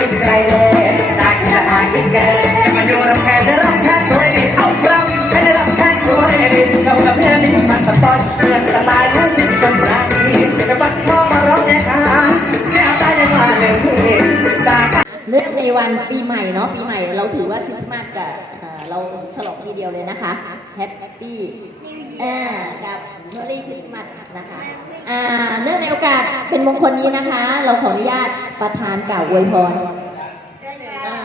กินไกลเลยจากที่ละหากินไกลจะมาอยู่รำแค่ได้รับแค่สวยดีเอาครับให้ได้รับแค่สวยดีกับกับเพื่อนนี่มันตะต้อยเพื่อนตะตายเพื่อนที่คนรักนี่จะบัดพ่อมาร้องเนี่ยค่ะแม่เอาตายยังมาเลยตาเนื่องในวันปีใหม่เนาะปีใหม่เราถือว่าคริสต์มาสกับเราฉลองทีเดียวเลยนะคะแฮปปี้อ่ากับเมอรี่คริสต์มาสนะคะ เนื่องในโอกาสเป็นมงคลนี้นะคะ เราขออนุญาตประธานกล่าวอวยพรอ่า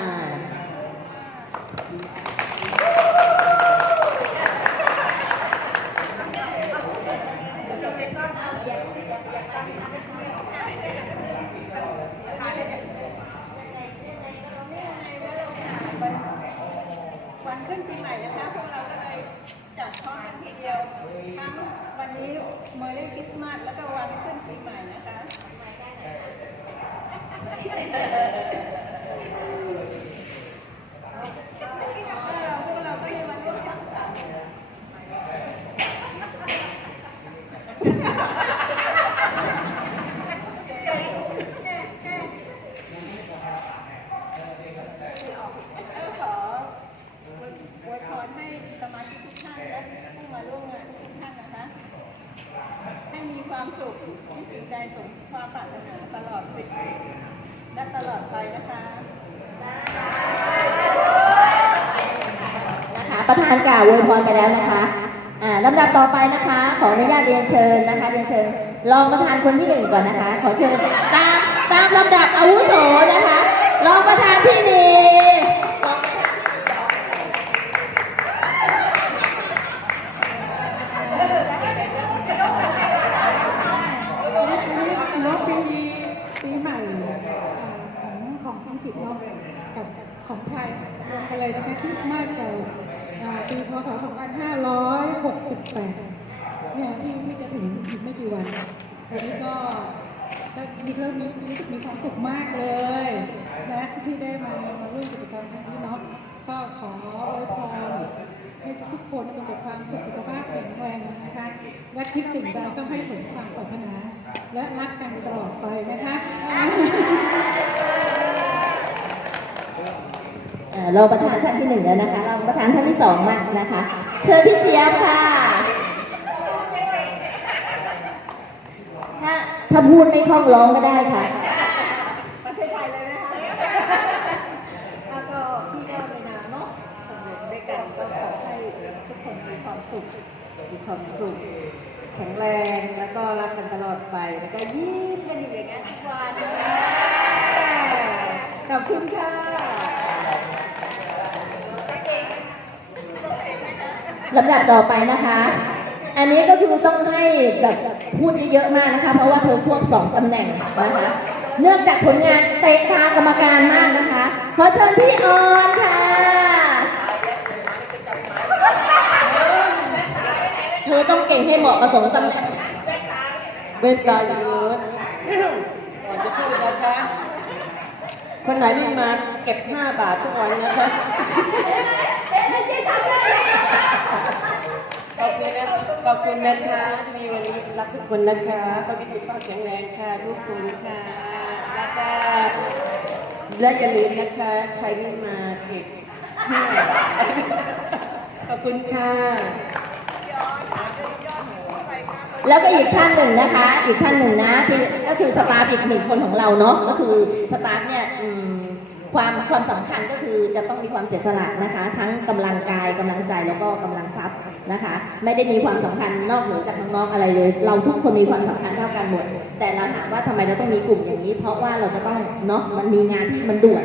วันขึ้นปีใหม่นะคะ พวกเราก็เลยจัดพร้อมกันทีเดียวทั้งวันนี้เมอร์รี่คริสต์มาสแล้วก็วันขึ้นปีใหม่นะคะพวกเราก็มีวันร่วมสังสรรค์ก็ขออวยพรให้สมาชิกทุกท่านและผู้มาร่วมงานทุกท่านนะคะ ให้มีความสุขที่สิ่งใดสมความปรารถนาตลอดปีและตลอดไปนะคะ นะคะประธานกล่าวอวยพรไปแล้วนะคะอ่า ลำดับต่อไปนะคะ ขออนุญาตเรียนเชิญนะคะ เรียนเชิญรองประธานคนที่หนึ่งก่อนนะคะ ขอเชิญตามตามลำดับอาวุโสนะคะรองประธานพี่นีนเนาะปีปีใหม่ของของอังกฤษเนาะกับของไทยรวมกันเลยนะคะคริสต์มาสกับเอ่อ ปีพศ 2568 เนี่ยที่ที่จะถึงอีกไม่กี่วันวันนี้ก็ก็มีเริ่มมีรู้สึกมีความสุขมากเลยนะที่ได้มามาร่วมกิจกรรมครั้งนี้เนาะก็ขออวยพรให้ทุกคนมีแต่ความสุขสุขภาพแข็งแรงนะคะและคิดสิ่งใดก็ให้สมความปรารถนา และรักกันตลอดไปนะคะ รองประธานท่านที่หนึ่งแล้วนะคะรองประธานท่านที่สองมานะคะ เชิญพี่เจี๊ยบค่ะ ถ้าถ้าพูดไม่คล่องร้องก็ได้ค่ะประเทศไทยเลยนะคะแล้วก็พี่ก็ในนามเนาะสำเร็จด้วยกันก็ขอให้ทุกคนมีความสุขมีความสุข แข็งแรงแล้วก็รักกันตลอดไปแล้วก็ยิ้มกันอยู่อย่างนั้นทุกวันขอบคุณค่ะ ลำดับต่อไปนะคะ อันนี้ก็คือต้องให้แบบพูดเยอะๆมากนะคะ เพราะว่าเธอควบสองตำแหน่งนะคะ เนื่องจากผลงานเตะตากรรมการมากนะคะ ขอเชิญพี่ออนค่ะ เธอต้องเก่งให้เหมาะกับสองตำแหน่งเว้นตาเยอะก่อนจะพูดนะคะคนไหนไม่มาเก็บ 5 บาททุกวันนะคะ ขอบคุณนะขอบคุณนะคะที่มีวันนี้รักทุกคนนะคะขอให้สุขภาพแข็งแรงค่ะทุกคนค่ะแล้วก็และอย่าลืมนะคะใครไม่มาเก็บห้าขอบคุณค่ะ แล้วก็อีกท่านหนึ่งนะคะ อีกท่านหนึ่งนะที่ก็คือสตาฟอีกหนึ่งคนของเราเนาะก็คือสตาฟเนี่ย ความความสำคัญก็คือจะต้องมีความเสียสละนะคะ ทั้งกำลังกายกำลังใจแล้วก็กำลังทรัพย์นะคะ ไม่ได้มีความสำคัญนอกเหนือจากน้องๆอะไรเลย เราทุกคนมีความสำคัญเท่ากันหมด แต่เราถามว่าทำไมเราต้องมีกลุ่มอย่างนี้ เพราะว่าเราจะต้องเนาะมันมีงานที่มันด่วน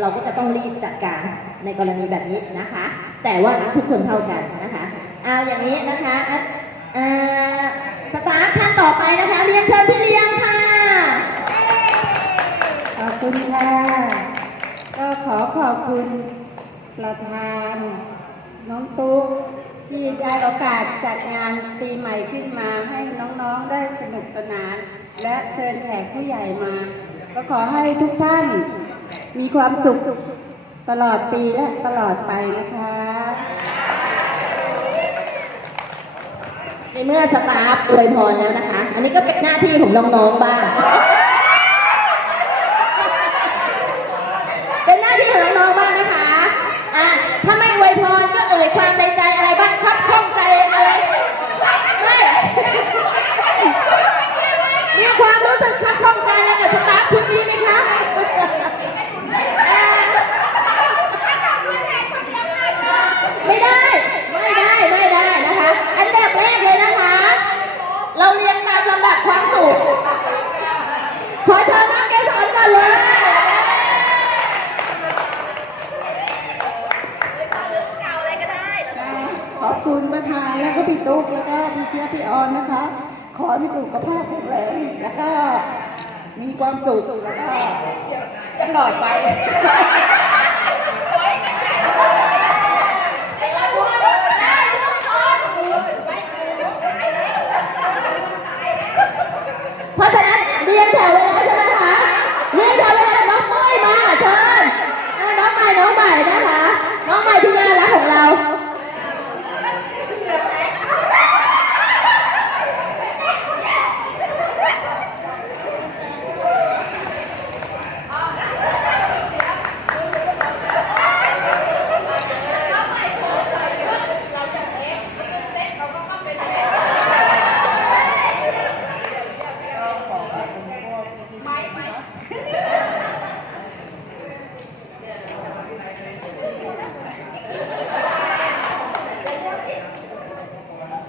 เราก็จะต้องรีบจัดการในกรณีแบบนี้นะคะ แต่ว่าทุกคนเท่ากันนะคะเอาอย่างนี้นะคะอะสตาฟท่านต่อไปนะคะเรียนเชิญพี่เลี้ยงค่ะขอบคุณค่ะ ก็ขอขอบคุณประธานน้องตุ๊กที่ได้โอกาสจัดงานปีใหม่ขึ้นมาให้น้องๆได้สนุกสนาน และเชิญแขกผู้ใหญ่มา ก็ขอให้ทุกท่านมีความสุขตลอดปีและตลอดไปนะคะเรีเมื่อสตาฟอวยพรแล้วนะคะ อันนี้ก็เป็นหน้าที่ของน้องๆบ้าง เป็นหน้าที่ของน้องๆบ้างนะคะ อะ ถ้าไม่อวยพรก็เอ่ยความในใจอะไรบ้างครับข้องใจอะไร ไม่ มีความรู้สึกครับข้องใจอะไรกับสตาฟชุดนี้ไหมคะอ่าไม่ได้ ไม่ได้ ไม่ได้นะคะ อันดับแรกเลยนะคะ เราเรียงตามลำดับความสุข ขอเชิญน้องแกสอนก่อนเลย ขอบคุณประธานแล้วก็พี่ตุ๊กแล้วก็พี่ รนะคะ ขอมีสุขภาพแข็งแรงแล้วก็มีความสุขแล้วก็ตลอดไป เพราะฉะนั้นเรียงแถวไว้แล้วใช่ไหมคะ เรียงแถวไว้แล้วน้องอ้อยมาเชิญอะน้องใหม่น้องใหม่นะคะ น้องใหม่ที่น่ารักของเรา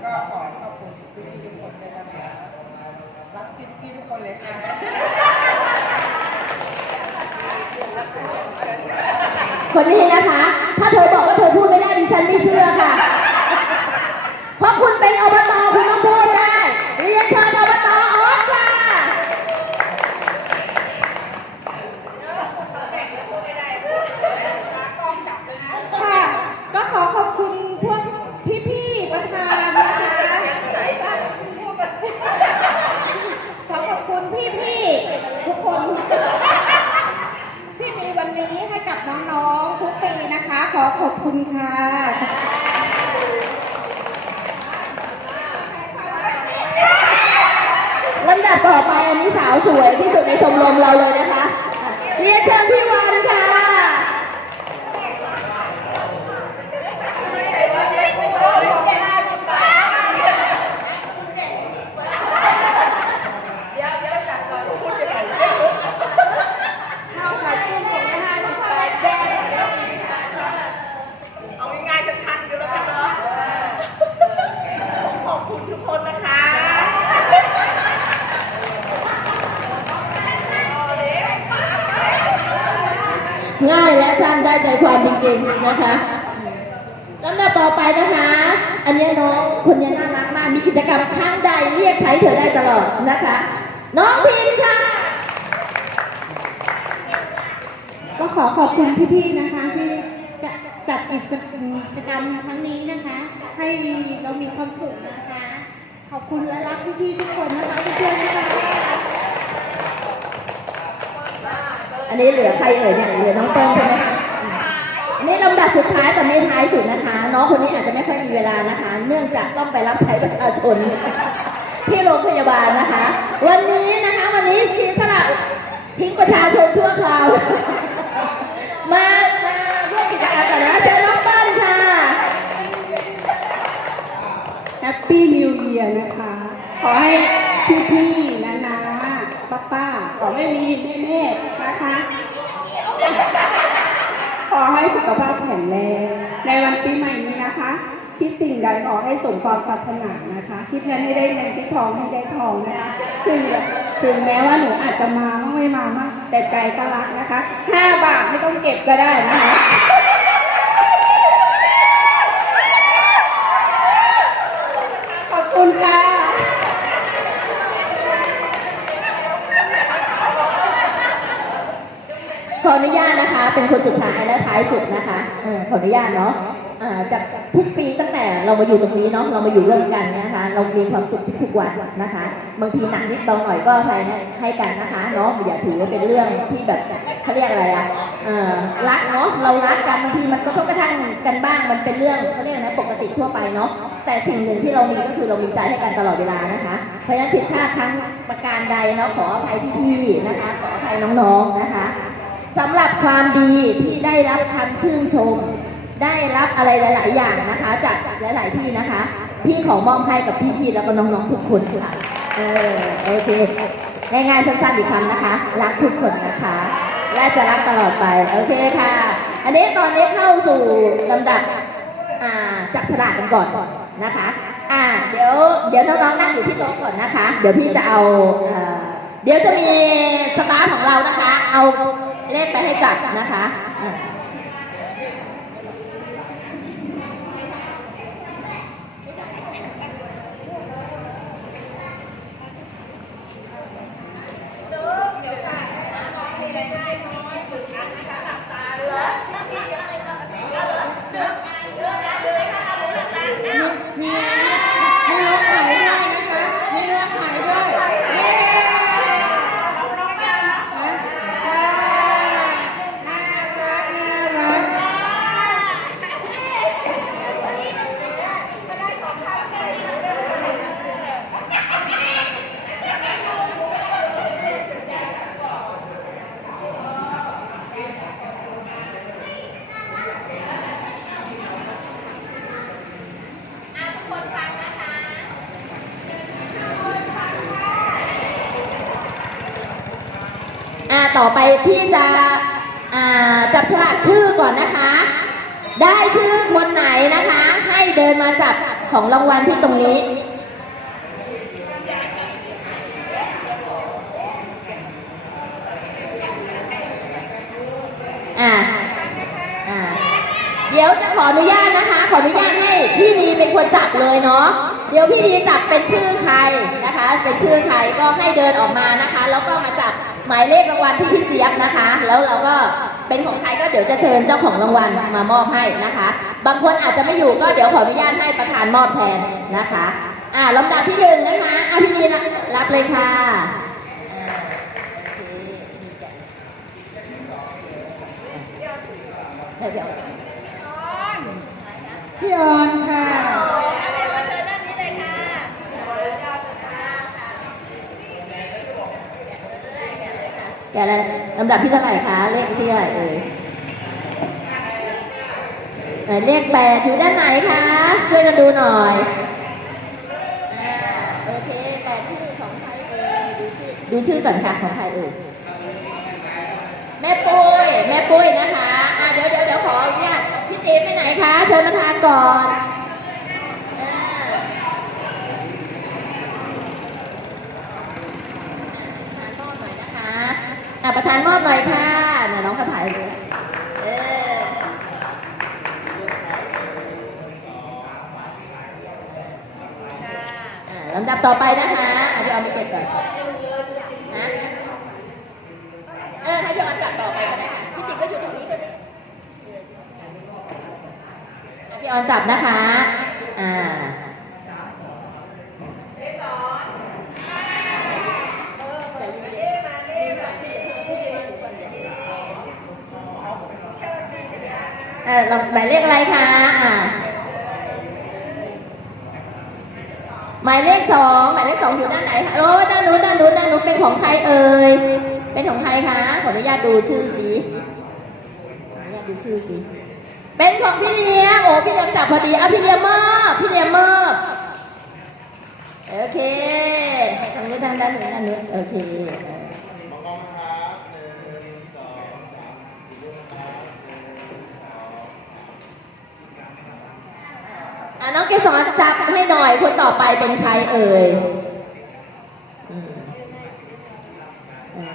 ก็ขอขอบคุณพี่ๆทุกคนเลยนะคะรัก พี่ทุกคนเลยค่ะคนนี้นะคะ ถ้าเธอบอกว่าเธอพูดไม่ได้ดิฉันไม่เชื่อค่ะ เพราะคุณเป็นอบตคุณต้องพูดได้เรียนเชิญอบตออสค่ะ ค่ะ ก็ขอขอบคุณพวกพี่ๆประธานนะคะขอขอบคุณพี่ๆทุกคน ที่มีวันนี้ให้กับน้องๆทุกปีนะคะ ขอบคุณค่ะลำดับต่อไปอันนี้สาวสวยที่สุดในชมรมเราเลยนะคะอะเรียนเชิญพี่วันค่ะ เอาง่ายๆชัดๆกันแล้วกันเนาะขอบคุณทุกคนนะคะ ง่ายและสั้นได้ใจความจริงๆนะคะลำดับต่อไปนะคะ อันนี้น้องคนนี้น่ารักมาก มีกิจกรรมข้างใดเรียกใช้เธอได้ตลอดนะคะ น้องพินค่ะ ก็ขอขอบคุณพี่ๆ นะคะ ที่จะจัดกิจ กรรมครั้งนี้นะคะ ให้เรามีความสุขนะคะ ขอบคุณและรักพี่ๆทุกคนนะคะเพื่อนนะคะอันนี้เหลือใครเอ่ยเนี่ยเหลือน้องเปิ้ลใช่ไหมคะอันนี้ลำดับสุดท้ายแต่ไม่ท้ายสุดนะคะ น้องคนนี้อาจจะไม่ค่อยมีเวลานะคะ เนื่องจากต้องไปรับใช้ประชาชน ที่โรงพยาบาลนะคะ วันนี้นะคะวันนี้เสียสละทิ้งประชาชนชั่วคราว มามาร่วมกิจกรรมกันนะเจอน้องเปิ้ลค่ะ ปี้นิวเยียนะคะ ขอให้พี่ๆนานาป้าป้าๆขอไม่มีแม่ๆนะคะ ขอให้สุขภาพแข็งแรงในวันปีใหม่นี้นะคะ คิดสิ่งใดขอให้สมความปรารถนานะคะ คิดเงินให้ได้เงินคิดทองให้ได้ทองนะคะถึงถึงแม้ว่าหนูอาจจะมาไม่มามั่งแต่ใจก็รักนะคะห้าบาทไม่ต้องเก็บก็ได้นะคะ ขอบ คุณค่ะ ขออนุญาตนะคะ เป็นคนสุดท้ายและท้ายสุดนะคะ เออ ขออนุญาตเนาะ จากทุกปีตั้งแต่เรามาอยู่ตรงนี้เนาะเรามาอยู่ร่วมกันนะคะ เรามีความสุขทุกวันนะคะ บางทีหนักนิดเบาหน่อยก็อะไรนะให้กันนะคะเนาะอย่าถือว่าเป็นเรื่องที่แบบเขาเรียกอะไรอะเอ่อรักเนาะเรารักกันบางทีมันก็ทบกระทั่งกันบ้างมันเป็นเรื่องเขาเรียกไรนะปกติทั่วไปเนาะแต่สิ่งหนึ่งที่เรามีก็คือเรามีใจให้กันตลอดเวลานะคะเพราะฉะนั้นผิดพลาดครั้งประการใดเนาะขออภัยพี่ๆนะคะ ขออภัยน้องๆนะคะสำหรับความดีที่ได้รับคำชื่นชม ได้รับอะไรหลาย ๆ อย่างนะคะ จากหลาย ๆ ที่นะคะ พี่ขอมอบให้กับพี่ ๆ แล้วก็น้อง ๆ ทุกคนค่ะเออโอเคง่าย ๆ สั้น ๆ อีกครั้งนะคะ รักทุกคนนะคะ และจะรักตลอดไป โอเคค่ะ อันนี้ตอนนี้เข้าสู่ลำดับอ่าจับฉลากกันก่อนนะคะอ่าเดี๋ยวเดี๋ยวน้องๆนั่งอยู่ที่โต๊ะก่อนนะคะ เดี๋ยวพี่จะเอาเดี๋ยวจะมีสตาฟของเรานะคะ เอาเลขไปให้จับนะคะอ่า มีมีรถขายด้วยนะคะ มีรถขายด้วยเย้น่ารักน่ารัก อ่าต่อไปพี่จะอ่าจับฉลากชื่อก่อนนะคะ ได้ชื่อคนไหนนะคะ ให้เดินมาจับของรางวัลที่ตรงนี้ อ่าอ่าเดี๋ยวจะขออนุญาตนะคะ ขออนุญาตให้พี่นีเป็นคนจับเลยเนาะเดี๋ยวพี่นีจับเป็นชื่อใครนะคะ เป็นชื่อใครก็ให้เดินออกมานะคะ แล้วก็มาจับหมายเลขรางวัลที่พี่เจี๊ยบนะคะ แล้วเราก็เป็นของใครก็เดี๋ยวจะเชิญเจ้าของรางวัลมามอบให้นะคะ บางคนอาจจะไม่อยู่ก็เดี๋ยวขออนุญาตให้ประธานมอบแทนนะคะ อ่าลำดับที่หนึ่งนะคะอะพี่นีรับรับเลยค่ะอ่าโอเคดีจ้ะเดี๋ยวเดี๋ยว พี่ออนค่ะแกอะไรลำดับที่เท่าไหร่คะเลขที่เท่าไหร่เอ่ยไหนเลขแปดอยู่ด้านไหนคะ ช่วยกันดูหน่อยอ่าโอเคแปดชื่อของใครเอ่ยดูชื่อดูชื่อก่อนค่ะของใครเอ่ย แม่ปุ้ยแม่ปุ้ยนะคะอ่าเดี๋ยวเดี๋ยวเดี๋ยวขออนุญาตพี่ตีไปไหนคะ เชิญมาทานก่อนอ่าประธานมอบหน่อยนะคะอะประธานมอบหน่อยค่ะเนี่ยน้องเขาถ่ายเลยเอออะลำดับต่อไปนะคะอะพี่ออนไปเก็บก่อนนะ เออให้พี่ออนจับต่อไปก็ได้ค่ะพี่ติ๊กก็อยู่ตรงนี้ได้อะพี่ออนจับนะคะ อ่าเออลอหมายเลขอะไรคะ อ่า หมายเลขสอง หมายเลขสองอยู่ด้านไหนคะ โอ้ ด้านนู้น ด้านนู้น ด้านนู้น เป็นของใครเอ่ย เป็นของใครคะขออนุญาตดูชื่อสิขออนุญาตดูชื่อสิเป็นของพี่เลี้ยงโอ้พี่เลี้ยงจับพอดีอะพี่เลี้ยงมอบพี่เลี้ยงมอบโอเคทางนู้นด้านด้านนู้นด้านนู้นโอเคน้องเกสรจับให้หน่อยคนต่อไปเป็นใครเอ่ยอืมอ่า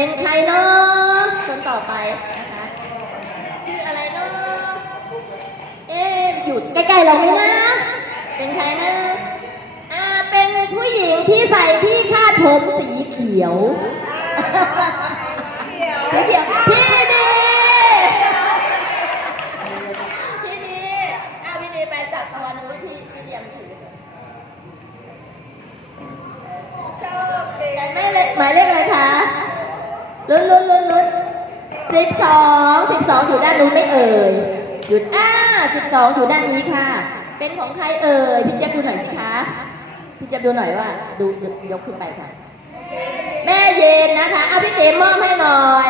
เป็นใครเนาะคนต่อไปนะคะ ชื่ออะไรเนาะเอ๊ะอยู่ใกล้ๆเราไหมนะ เป็นใครนะอ่าเป็นผู้หญิงที่ใส่ที่คาดผมสีเขียวสีเขียวพี่ดีพี่นีอะพี่นีไปจับตะวันนู้นพี่พี่เดียมถือหมายเลขหมายเลขอะไรคะ ลุ้นลุ้นลุ้นลุ้นสิบสองสิบสองอยู่ด้านนู้นไม่เอ่ยหยุดอ่าสิบสองอยู่ด้านนี้ค่ะ เป็นของใครเอ่ยพี่เจี๊ยบดูหน่อยสิคะพี่เจี๊ยบดูหน่อยว่า ดูยกยกขึ้นไปค่ะ แม่เย็นนะคะเอาพี่ติ๋มมอบให้หน่อย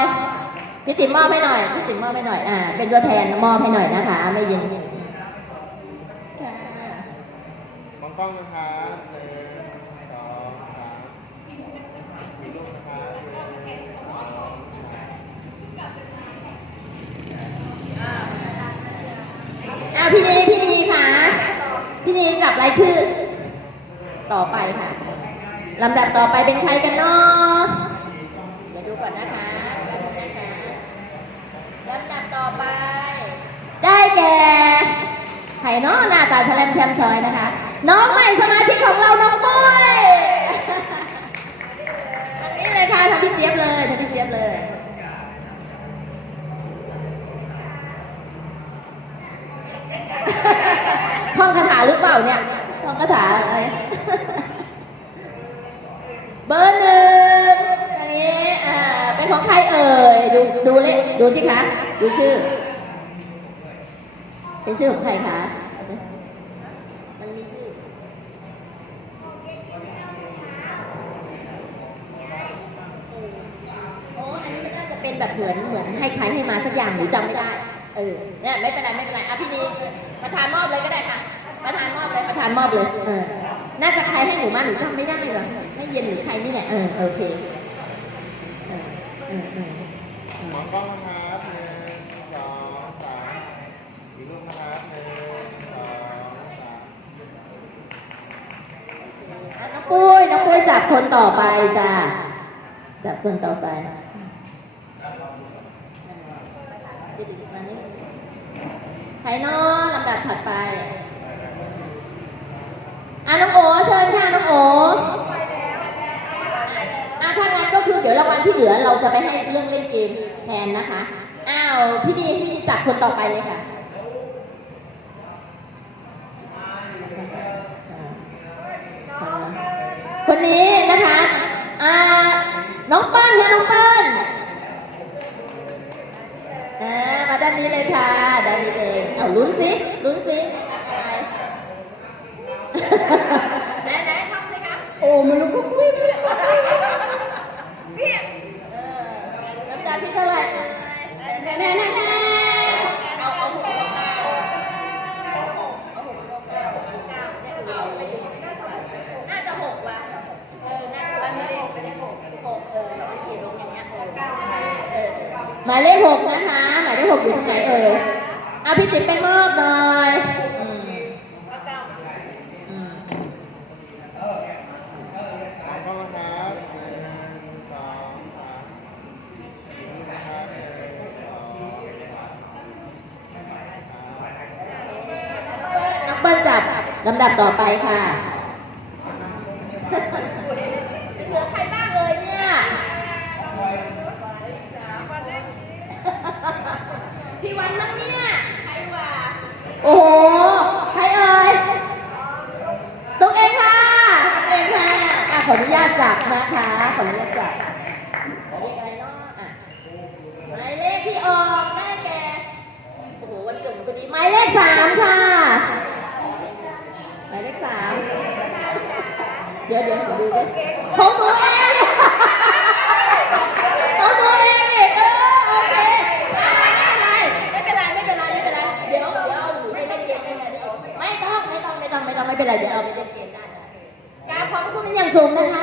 พี่ติ๋มมอบให้หน่อยพี่ติ๋มมอบให้หน่อยอ่าเป็นตัวแทนมอบให้หน่อยนะคะแม่เย็นมองกล้องนะครับหนึ่งสองสามมีรูปนะครับหนึ่งสองสาม อ่าพี่นีพี่นีค่ะ พี่นีจับ รายชื่อ ต่อไปค่ะลำดับต่อไปเป็นใครกันเนาะเดี๋ยวดูก่อนนะคะแป๊บนึงนะคะลำดับต่อไป ได้แก่ใครเนาะหน้าตาแฉลมแชมชอยนะคะ น้องใหม่สมาชิกของเราน้องปุ้ยอันนี้เลยค่ะทำพี่เจี๊ยบเลยทำพี่เจี๊ยบเลย หรือเปล่าเนี่ยท่องคาถาอะไร เบอร์หนึ่งอย่างนี้อ่าเป็นของใครเอ่ย ดูดูเลขดูสิคะ ดูชื่อ เป็นชื่อของใครคะ มันมีชื่อ โอ้ อันนี้มันน่าจะเป็นแบบเหมือนเหมือนให้ใครให้มาสักอย่างหนูจำไม่ได้ เออ เนี่ยไม่เป็นไรไม่เป็นไร อะพี่นีประธานมอบเลยก็ได้ค่ะ ประธานมอบเลยประธานมอบเลยเออน่าจะใครให้หนูมาหนูจำไม่ได้หรอให้เย็นหรือใครนี่แหละเออโอเคเออเออเออมองกล้องนะครับหนึ่งสองสามมีรูปนะครับหนึ่งสองสามอะน้องปุ้ยน้องปุ้ยจับคนต่อไปจ้าจับคนต่อไปใครเนาะลำดับถัดไป อะน้องโอเชิญค่ะน้องโออะถ้างั้นก็คือเดี๋ยวรางวัลที่เหลือเราจะไปให้เรื่องเล่นเกมแทนนะคะ อ้าวพี่ดีพี่ดีจับคนต่อไปเลยค่ะ หนึ่งสองสามน้องเปิ้ลจับลำดับต่อไปค่ะเหลือใครบ้างเลยเนี่ย พี่วันนั่งเนี่ย อ้โหใครเอ่ยตุ๊กเองค่ะตุ๊กเองค่ะอะขออนุญาตจับนะคะ ขออนุญาตจับหมายเลขอะไรเนาะอะหมายเลขที่ออกได้แก่โอ้โหวันเกิดหนูคนนี้หมายเลขสามค่ะหมายเลขสามเดี๋ยวเดี๋ยวขอดูดิขอ สูงนะคะ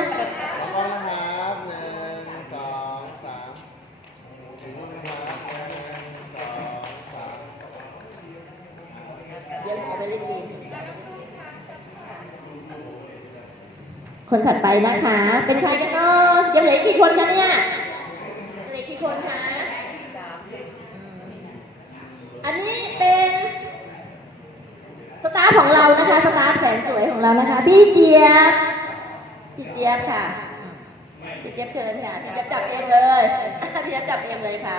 มองกล้องนะครับหนึ่งสองสามมีรูปนะครับหนึ่งสองสามเดี๋ยวหนูเอไปเล่นเกมคนถัดไปนะคะ เป็นใครกันเนาะยังเหลือกี่คนคะเนี่ยเหลือกี่คนคะอันนี้เป็นสตาฟของเรานะคะ สตาฟแสนสวยของเรานะคะ พี่เจี๊ยบ จี๊ยบค่ะ พี่เจี๊ยบเชิญค่ะ พี่เจี๊ยบจับเองเลย พี่เจี๊ยบจับเองเลยค่ะ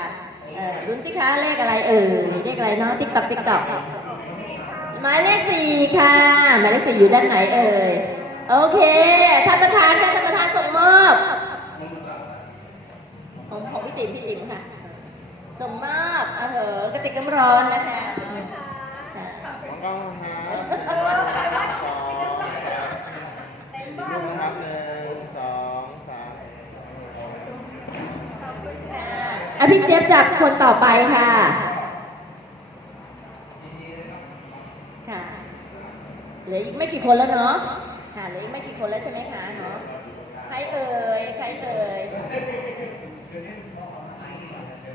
ลุ้นสิคะเลขอะไรเอ่ยเลขอะไรเนาะติ๊กต็อกติ๊กต็อกหมายเลขสี่ค่ะ หมายเลขสี่อยู่ด้านไหนเอ่ย โอเค ท่านประธานค่ะท่านประธานส่งมอบของของพี่ติ๋มพี่ติ๋มค่ะ ส่งมอบอะเหอะกระติกน้ำร้อนนะคะจ้าอะ พี่เจี๊ยบจับคนต่อไปค่ะค่ะเหลืออีกไม่กี่คนแล้วเนาะค่ะเหลืออีกไม่กี่คนแล้วใช่ไหมคะเนาะใครเอ่ยใครเอ่ย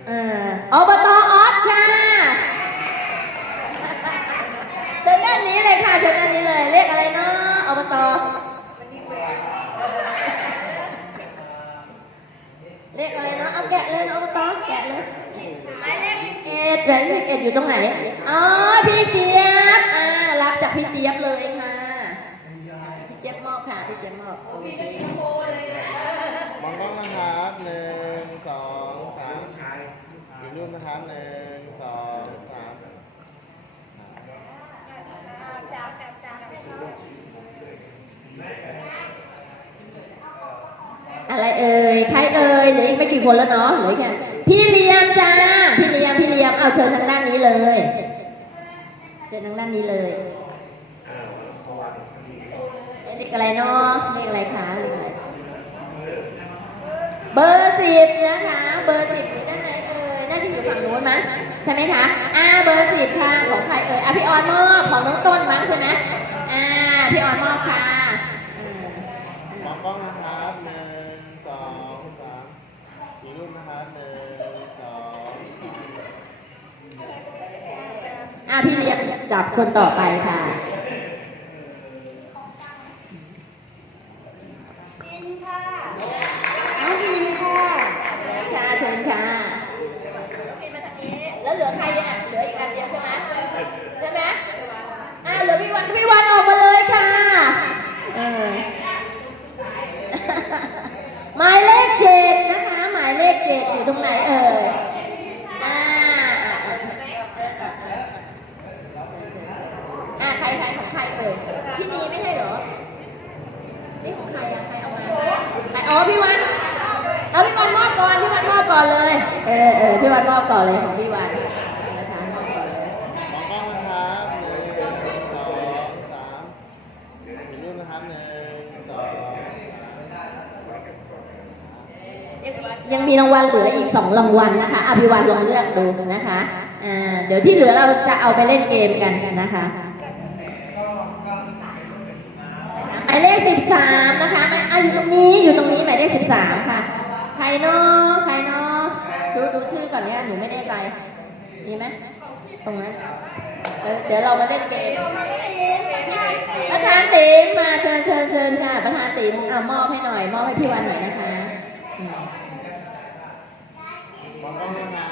เอ่ออบตออสค่ะเชิญด้านนี้เลยค่ะเชิญด้านนี้เลยเลขอะไรเนาะอบตเลขอะไรเนาะเอาแกะเลยเนาะเลย หมายเล ขสิบอ็ดหมายเลขสิบเอ็ดอยู่ตรงไหน อ๋อ พี่เจี๊ยบ อ่า รับจากพี่เจี๊ยบเลยค่ะ พี่เจี๊ยบมอบค่ะ พี่เจี๊ยบมอบโอเคมองกล้องนะครับหนึ่งสองสามอีกรูปนะครับหนึ่งสองสามอะไรเอ่ย ใครเอ่ย เหลืออีกไม่กี่คนแล้วเนาะ เหลือแค่ พี่เลี้ยมจ้า พี่เลี้ยม พี่ เอาเชิญทางด้านนี้เลย เชิญทางด้านนี้เลยเลขอะไรเนาะเลขอะไรคะเลขอะไรเบอร์สิบนะคะ เบอร์สิบอยู่ด้านไหนเอ่ยน่าจะอยู่ฝั่งนู้นมั้งใช่ไหมคะอ่าเบอร์สิบค่ะของใครเอ่ยอะพี่ออนมอบของน้องต้นมั้งใช่ไหมอ่าพี่ออนมอบค่ะ คนต่อไปค่ะน้องพิมค่ะ ค่ะเชิญค่ะแล้วเหลือใครอะเหลืออีกอันเดียวใช่ไหมใช่ไหมอะเหลือพี่วันพี่วันออกมาเลยค่ะเออ หมายเลขเจ็ดนะคะ หมายเลขเจ็ดอยู่ตรงไหนเอ่ยอ่าอะอะอะใครใครของใครเอ่ยพี่นีไม่ใช่เหรอ นี่ของใครอะใครเอามาใครอ๋อพี่วัน เอาพี่วันมอบก่อนพี่วันมอบก่อนเลย เออเอ ต่อบก่อเลยของพี่วันนะคะมอบก่อเลยมองกล้องนะครับหนึ่งสองสามอีกรูปนนะครับหนึ่งสองยังมีรางวัลเหลืออีกสองรางวัลนะคะอภิวันลองเลือกดูนะคะอ่าเดี๋ยวที่เหลือเราจะเอาไปเล่นเกมกันนะคะหมายเลขสิบสามนะคะอะอยู่ตรงนี้อยู่ตรงนี้หมายเลขสิบสามค่ะใครเนาะใครเนาะ ดูดูชื่อก่อนเนี่ยหนูไม่แน่ใจ มีไหมตรงนั้น เดี๋ยวเรามาเล่นเกม ประธานติ๋มมาเชิญเชิญเชิญค่ะ ประธานติ๋มอะมอบให้หน่อย มอบให้พี่วันหน่อยนะคะมองกล้องนะครับ